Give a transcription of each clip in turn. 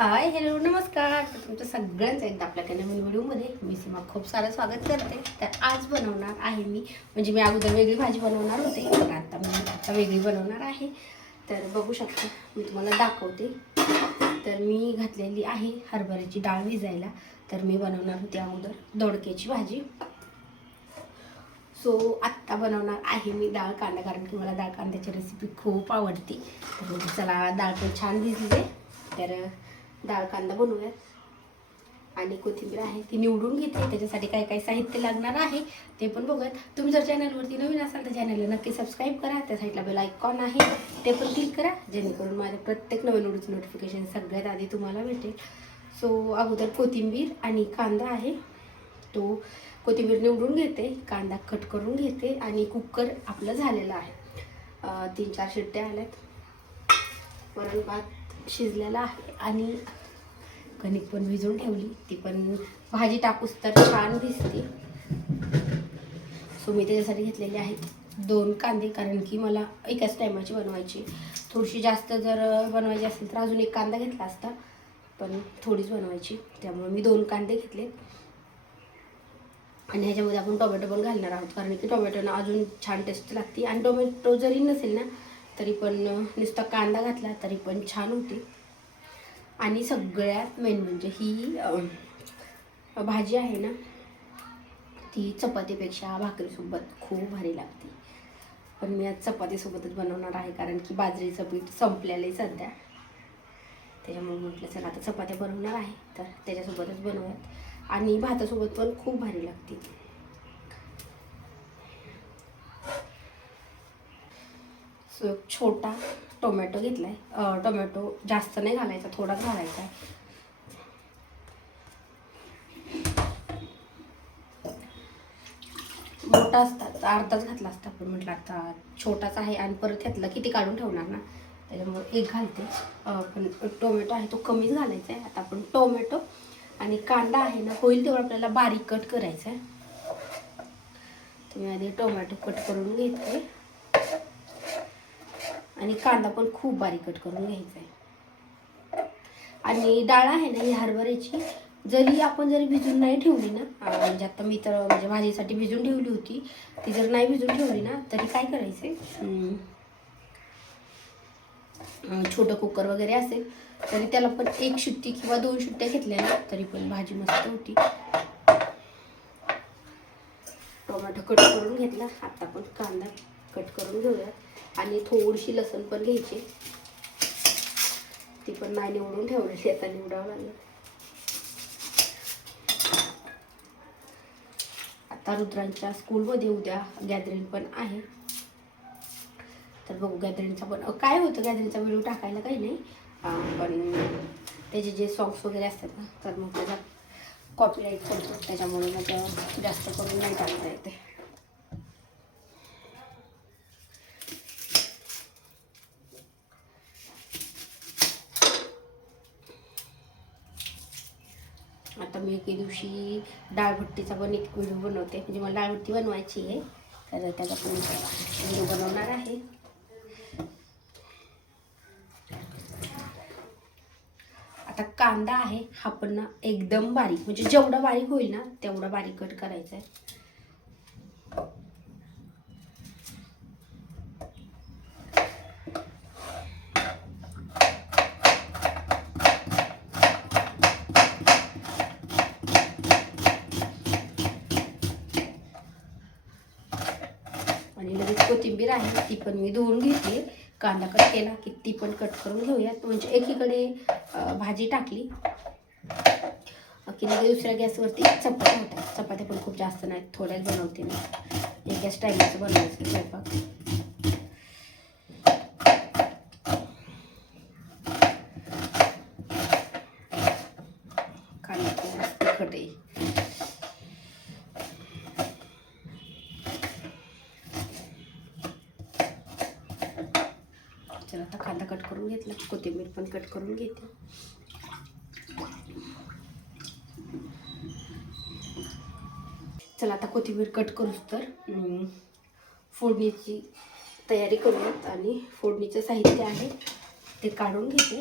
Hi hello नमस्कार. तर तुमचं सगळ्यांचं एकदा आपल्या नवीन व्हिडिओमध्ये मी सीमा खूप सारं स्वागत करते. तर आज बनवणार आहे मी मी अगोदर वेगळी भाजी बनवणार होते, पण आता वेगळी बनवणार आहे. तर बघू शकता, मी तुम्हाला दाखवते. तर मी घातलेली आहे हरभऱ्याची डाळ भिजायला. तर मी बनवणार होते अगोदर दोडक्याची भाजी. सो आत्ता बनवणार आहे मी डाळ कांदा, कारण की मला डाळ कांद्याची रेसिपी खूप आवडते. तर चला, डाळ पण छान भिजली. तर डाळ कांदा बनवूयात. आणि कोथिंबीर आहे ती निवडून घेते. त्याच्यासाठी काय काय साहित्य लागणार आहे ते पण बघूयात. तुम्ही जर चॅनलवरती नवीन असाल तर चॅनलला नक्की सबस्क्राईब करा. त्या साईडला बेल आयकॉन आहे ते पण क्लिक करा, जेणेकरून माझ्या प्रत्येक नवीन व्हिडिओचं नोटिफिकेशन सगळ्यात आधी तुम्हाला भेटेल. सो अगोदर कोथिंबीर आणि कांदा आहे, तो कोथिंबीर निवडून घेते, कांदा कट करून घेते. आणि कुकर आपलं झालेलं आहे. 3-4 शिट्ट्या आल्यात. वरण भात शिजलेला आहे आणि कणिक पण भिजवून ठेवली, ती पण भाजी टाकूस तर छान भिजते. सो मी त्याच्यासाठी घेतलेले आहेत 2 कांदे, कारण की मला एकाच टायमाची बनवायची. थोडीशी जास्त जर बनवायची असेल तर अजून 1 कांदा घेतला असता, पण थोडीच बनवायची, त्यामुळे मी 2 कांदे घेतले. आणि ह्याच्यामध्ये आपण टोमॅटो पण घालणार आहोत, कारण की टोमॅटोनं अजून छान टेस्ट लागते. आणि टोमॅटो जरी नसेल ना तरी पण नुसता कांदा घातला तरी पण छान होते. आणि सगळ्यात मेन म्हणजे ही भाजी आहे ना, ती चपातीपेक्षा भाकरीसोबत खूप भारी लागते. पण मी आज चपातीसोबतच बनवणार आहे, कारण की बाजरीचं पीठ संपलेलं आहे सध्या. त्याच्यामुळे म्हटलं चला आता चपात्या बनवणार आहे तर त्याच्यासोबतच बनवूयात. आणि भातासोबत पण खूप भारी लागते. सो छोटा टोमॅटो घेतला आहे. टोमॅटो जास्त नाही घालायचा, थोडाच घालायचा आहे. मोठा असतात अर्धाच घातला असता, पण म्हटलं आता छोटाच आहे आणि परत ह्यातलं किती काढून ठेवणार ना, त्याच्यामुळे 1 घालते. पण टोमॅटो आहे तो कमीच घालायचा आहे. आता आपण टोमॅटो आणि कांदा आहे ना, होईल तेवढं आपल्याला बारीक कट करायचा आहे. तुम्ही आधी टोमॅटो कट करून घेते आणि कांदा पण खूप बारीक कट करून घ्यायचा आहे. आणि डाळ आहे ना ही हरभऱ्याची, जरी आपण भिजून नाही ठेवली ना, म्हणजे आता मी तर भाजीसाठी भिजून ठेवली होती, ती जर नाही भिजून ठेवली ना तरी काय करायचे, छोटं कुकर वगैरे असेल तरी त्याला पण 1 शिट्टी किंवा 2 शिट्ट्या घेतल्या ना तरी पण भाजी मस्त होती. टोमॅटो कट करून घेतला, आता पण कांदा कट करून घेऊया. आणि थोडीशी लसूण पण घ्यायची, ती पण नाही निवडून ठेवलेली, आता निवडावं लागलं. आता रुद्रांच्या स्कूलमध्ये उद्या गॅदरिंग पण आहे, तर बघू गॅदरिंगचा पण काय होतं. गॅदरिंगचा व्हिडिओ टाकायला काही नाही, पण त्याचे जे सॉंग्स वगैरे असतात ना, तर मग त्याचा कॉपीराईट करतो, त्याच्यामुळे मग जास्त करून नाही टाकता येते. आता मी एके दिवशी डाळभट्टीचा पण एक व्हिडिओ बनवते, म्हणजे मला डाळभट्टी बनवायची आहे, तर त्याचा पण व्हिडिओ बनवणार आहे. आता कांदा आहे हा पण ना एकदम बारीक, म्हणजे जेवढा बारीक होईल ना तेवढा बारीक कट करायचा आहे. आणि लगेच कोथिंबीर आहे ती पण मी धुवून घेतली. कांदा कट केला की ती पण कट करून घेऊयात. म्हणजे एकीकडे भाजी टाकली की लगेच दुसऱ्या गॅसवरती चपात्या होत्या. चपात्या पण खूप जास्त नाहीत, थोड्याच बनवते मी. एकाच टायमाचं बनवायचं स्वयंपाक. कांदा थोडा तिखट आहे. चला आता कांदा कट करून घेतला, कोथिंबीर पण कट करून घेते. चला आता कोथिंबीर कट करूच तर फोडणीची तयारी करूयात. आणि फोडणीचं साहित्य आहे ते काढून घेते.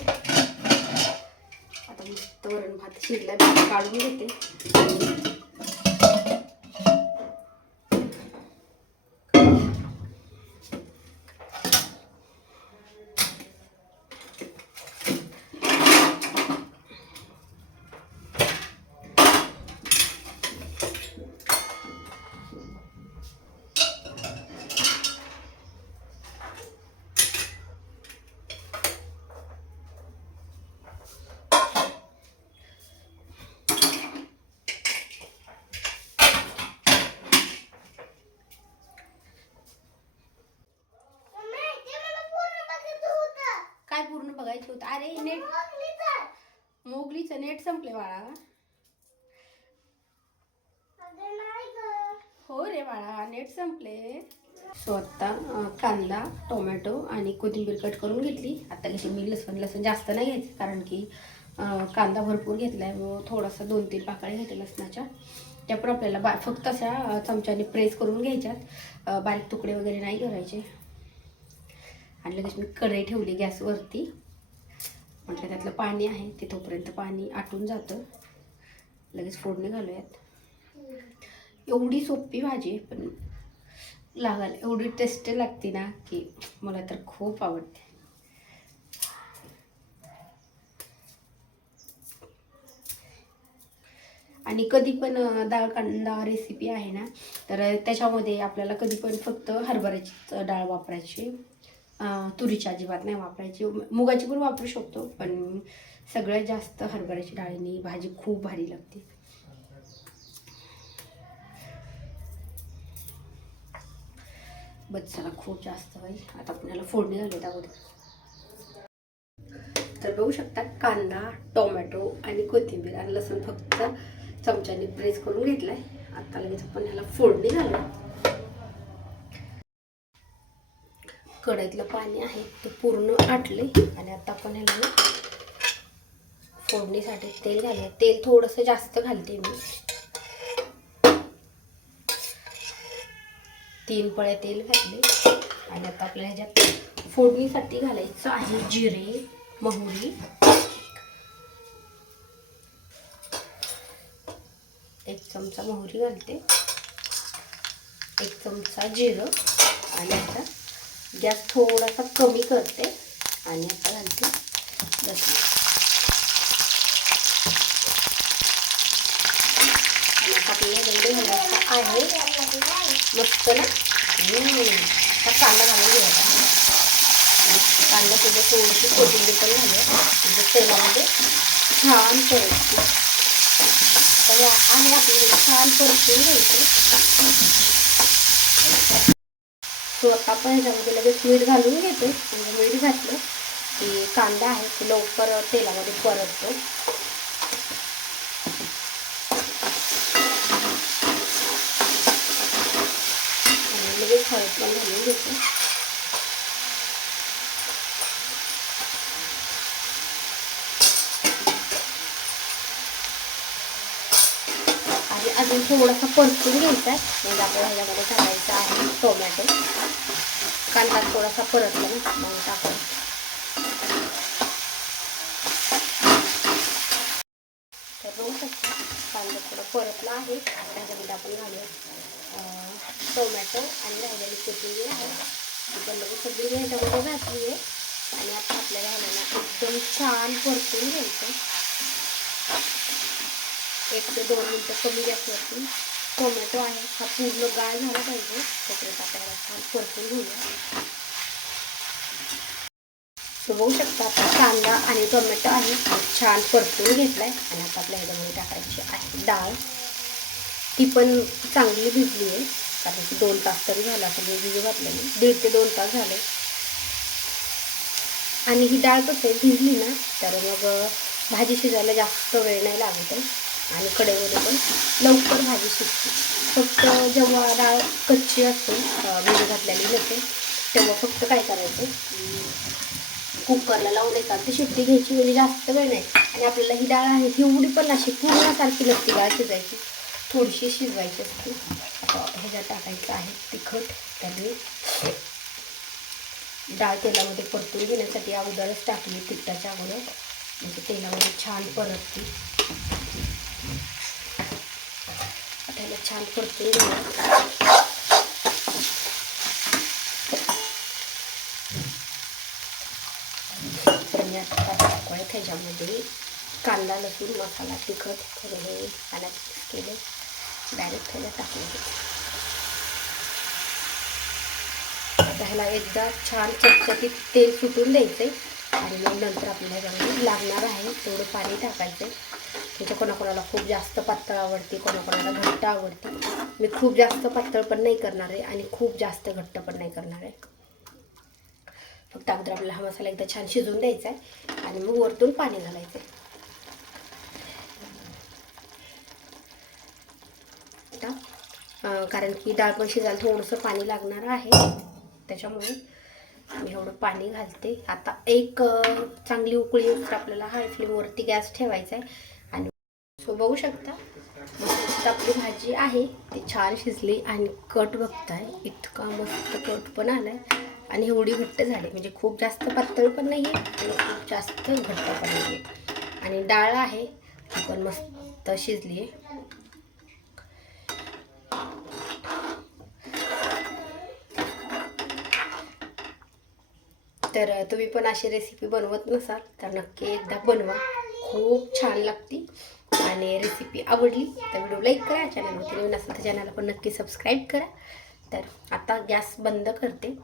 आता मस्त वरण भात शिजला, काढून घेते. काय पूर्ण बघायचं होतं? अरे नेट, मोगलीचं नेट संपले बाळा. हो रे बाळा, नेट संपले. सो आता कांदा, टोमॅटो आणि कोथिंबीर कट करून घेतली. आता कशी मी लसूण जास्त नाही घ्यायचं, कारण की कांदा भरपूर घेतला आहे, मग थोडासा 2-3 पाकळ्या घेते लसणाच्या. त्या पण आपल्याला फक्त अशा चमच्याने प्रेस करून घ्यायच्यात, बारीक तुकडे वगैरे नाही करायचे. आणि लगेच मी कढई ठेवली गॅसवरती. म्हटलं त्यातलं पाणी आहे ते तोपर्यंत पाणी आटून जातं. लगेच फोडणी घालूयात. एवढी सोपी भाजी पण लागायला एवढी टेस्टी लागते ना की मला तर खूप आवडते. आणि कधी पण डाळ कांदा रेसिपी आहे ना, तर त्याच्यामध्ये आपल्याला कधी पण फक्त हरभऱ्याची डाळ वापरायची, तुरीची अजिबात नाही वापरायची. मुगाची पण वापरू शकतो, पण सगळ्यात जास्त हरभऱ्याची डाळीने भाजी खूप भारी लागते. बच्चाला खूप जास्त पाहिजे. आता आपल्याला फोडणी घालूयात अगोदर. तर बघू शकता, कांदा, टोमॅटो आणि कोथिंबीर आणि लसूण फक्त चमच्याने प्रेस करून घेतलाय. आता लगेच आपण ह्याला फोडणी घालूया. कढईतलं पाणी आहे ते पूर्ण आटले आणि आता आपण ह्याला फोडणीसाठी तेल घालूया. तेल थोडंसं जास्त घालते मी. 3 पळ्या तेल घातले आणि आता आपल्याला ह्याच्यात फोडणीसाठी घालायचं आहे जिरे, मोहरी, 1 चमचा मोहरी घालते, 1 चमचा जिरं आणि आता गॅस थोडासा कमी करते आणि आता घालते लसूण. आणि आता आपल्याला गंडे घालायचा आहे मस्त ना. हा कांदा घालून घ्यायचा. कांद्यासोबत थोडीशी कोथिंबीर पण घालूया, म्हणजे तेलामध्ये छान परतते. आणि आपल्याला छान परतून घ्यायचं. सो आता आपण ह्याच्यामध्ये लगेच मीठ घालून घेतो. म्हणजे मीठ घातलं की कांदा आहे तो लवकर तेलामध्ये परततो. आणि लगेच हळद पण घालून घेतो. आणि अजून थोडासा परतून घ्यायचा आहे. म्हणजे आपल्याला ह्याच्यामध्ये घालायचा आहे टोमॅटो. कांदा थोडासा परतला ना मग टाकून. तर बघू शकता कांदा थोडा परतला आहे. त्याच्यामध्ये आपण घालूया टोमॅटो आणि राहिलेली कोथिंबीर आहे ती पण लगेच सगळी ह्याच्यामध्ये घातली आहे. आणि आता आपल्याला ह्याला एकदम छान परतून घ्यायचं. 1 ते 2 मिनटं कमी गॅसवरती. टोमॅटो आहे हा पूर्ण गाळ झाला पाहिजे तोपर्यंत आपल्याला छान परतून घेऊया. बघू शकता आता कांदा आणि टोमॅटो आहे छान परतून घेतलाय. आणि आता आपल्या ह्याच्यामध्ये टाकायची आहे डाळ. ती पण चांगली भिजली आहे, कारण की 2 तास तरी झाला असं भिजू घातलेली. 1.5 ते 2 तास झाले. आणि ही डाळ कसं भिजली ना तर मग भाजी शिजायला जास्त वेळ नाही लागत आहे आणि कढईमध्ये पण लवकर भाजी शिजते. फक्त जेव्हा डाळ कच्ची असते, भिजू घातलेली नसेल, तेव्हा फक्त काय करायचं, कुकरला लावून एखादी शिट्टी घ्यायची. म्हणजे जास्त वेळ नाही. आणि आपल्याला ही डाळ आहे ही एवढी पण अशी पूर्णसारखी नसते डाळ शिजायची, थोडीशी शिजवायची असते. आता ह्याच्यात टाकायचं आहे तिखट. त्यामुळे डाळ तेलामध्ये परतून घेण्यासाठी अगोदरच टाकली तिखटाच्या अगोदर. म्हणजे तेलामध्ये छान परतते. आता याला छान परतून घेऊया. तर मी आता टाकूया त्याच्यामध्ये कांदा, लसूण, मसाला, तिखट थोडं हे पाण्यात मिक्स केलं, डायरेक्ट ह्याला टाकलं. आता ह्याला एकदा छान चटचटीत तेल सुटून द्यायचं आहे आणि मग नंतर आपल्याला ह्याच्यामध्ये लागणार आहे तेवढं पाणी टाकायचं आहे. म्हणजे कोणाकोणाला खूप जास्त पातळ आवडते, कोणाकोणाला घट्ट आवडते. मी खूप जास्त पातळ पण नाही करणार आहे आणि खूप जास्त घट्ट पण नाही करणार आहे. फक्त अगोदर आपल्याला हा मसाला एकदा छान शिजवून द्यायचा आहे आणि मग वरतून पाणी घालायचं आहे. कारण की डाळ पण शिजायला थोडंसं पाणी लागणार आहे, त्याच्यामुळे मी एवढं पाणी घालते. आता एक चांगली उकळी येऊन आपल्याला हाय फ्लेमवरती गॅस ठेवायचा आहे आणि सो बघू शकता मस्त आपली भाजी आहे ती छान शिजली आणि कट बघताय इतका मस्त कट पण आलाय आणि एवढी घट्ट झाली. म्हणजे खूप जास्त पातळ पण नाही आहे आणि खूप जास्त घट्ट पण नाही आहे. आणि डाळ आहे ती पण मस्त शिजली आहे. तर तुम्ही पण अशी रेसिपी बनवत नसाल तर नक्की एकदा बनवा, खूप छान लागते. आणि रेसिपी आवडली तर व्हिडिओ लाईक करा, चॅनलवरती नवीन असेल तर चॅनलला पण नक्की सबस्क्राईब करा. तर आता गॅस बंद करते.